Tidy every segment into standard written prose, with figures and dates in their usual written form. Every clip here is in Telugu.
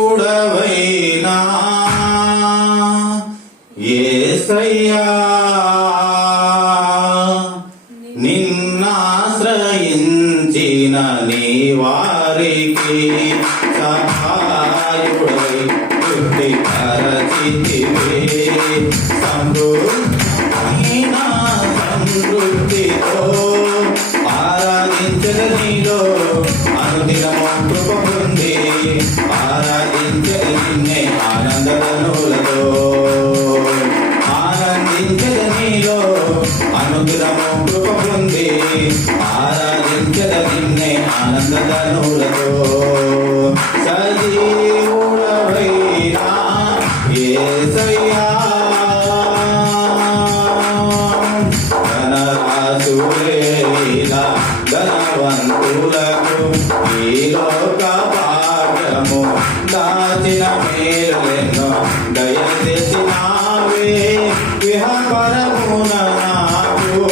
సజీవుడవైనా యేసయ్యా నిన్నాశ్రయించిన నీ వారికి సహాయుడై వృద్ధి పరచితివే సమృద్ధితో ఆరాధించగ నీలో అనుదినము కృప పొంది ఆరాధించగ నిన్నే ఆనందనూలతో ఆనందించగ నీలో అనుదినము కృప పొంది ఆరాధించగ నిన్నే ఆనందనూలతో సజీవుడవైనా యేసయ్యా ధనవంతులకు ఈ లోక భాగ్యము దాచిన మేలులెన్నో దయచేసినావే విహపరమున నాకు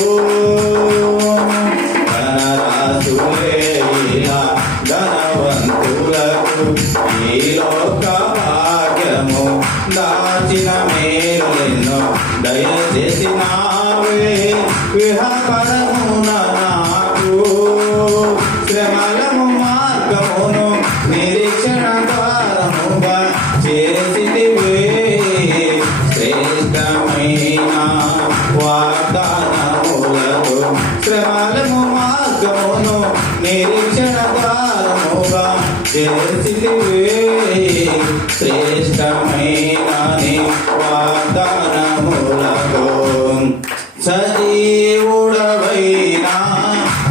ధనరాశులేలా ధనవంతులకు ఈ లోక భాగ్యము దాచిన మేలులెన్నో దయచేసినావే విహపరమున శ్రమలము మార్గమును నిరీక్షణ ద్వారముగా చేసితివే శ్రేష్టమైన వాగ్దానములకు శ్రమలము మార్గమును నిరీక్షణ ద్వారముగా చేసితివే శ్రేష్టమైన వాగ్దానములకు సజీవుడవైనా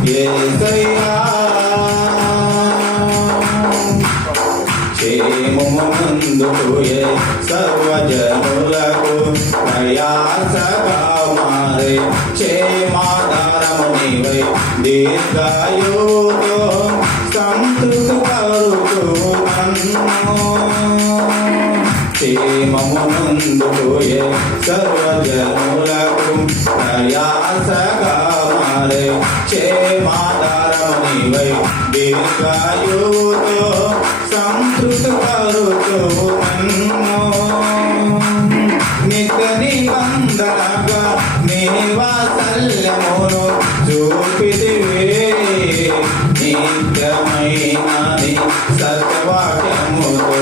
యేసయ్యా క్షేమమునందుకు సర్వజనులకు ప్రయాసగా మారే క్షేమాధారము నీవై దీర్ఘాయుతో సంతృప్తి కరుకు నన్ను క్షేమమునందుకు సర్వజనులకు ప్రయాసగా మారే క్షేమాధారము నీవై దీర్ఘాయుతో సంతృప్తి కరుకు నన్ను నిత్య నిబంధనగా నీ వాత్సల్యమును చూపితివే నిత్యమైన నీ సత్యవాక్యముతో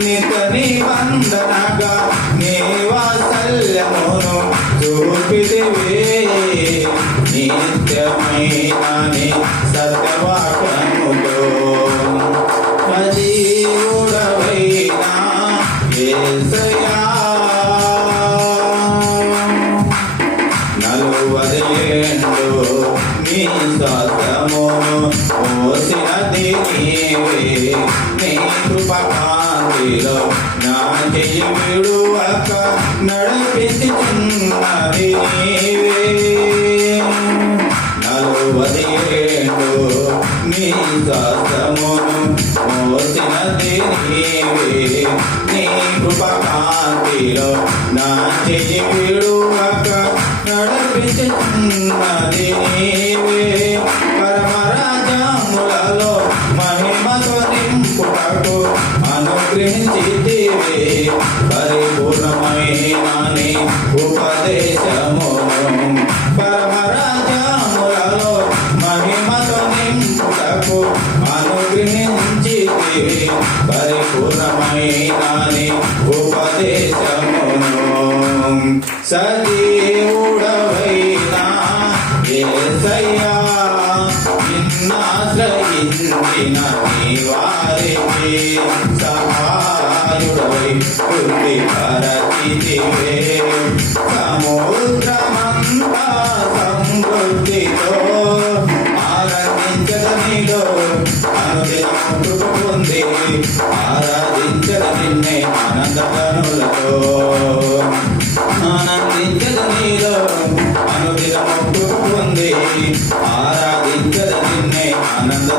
నిత్య నిబంధనగా నీ వాత్సల్యమును చూపితివే నిత్యమైన నీ సత్యవాక్యముతో సజీవుడవైనా యేసయ్యా నలువదేండు నీ స్వార్థమును మోసినది నీవే నీ కృపకాంతిలో నా చెయ్యి విడువక నడిపించుచున్నది నీవే నలువదేండు నీ స్వార్థమును మోసినది నీవే నీ కృపకాంతిలో నా చెయ్యి విడువక నడిపించుచున్నది నీవే పరమరాజములలో మహిమతో నింపుటకు అనుగ్రహించితివే పరిపూర్ణమైన నీ ఉపదేశమును పరమరాజములలో మహిమతో నింపుటకు అనుగ్రహించితివే పరిపూర్ణమైన నీ ఉపదేశమును సజీవుడవైనా యేసయ్యా నిన్నాశ్రయించిన నీ వారికి సహాయుడవై వృద్ధి పరచితివే సముద్రమంతా సమృద్ధితో ఆరాధించద నీలో అనుదినము కృప పొంది ఆరాధించద నిన్నే ఆనందనులతో ఆనందించద నీలో అనుదినము కృప పొంది ఆరాధించద నిన్నే ఆనంద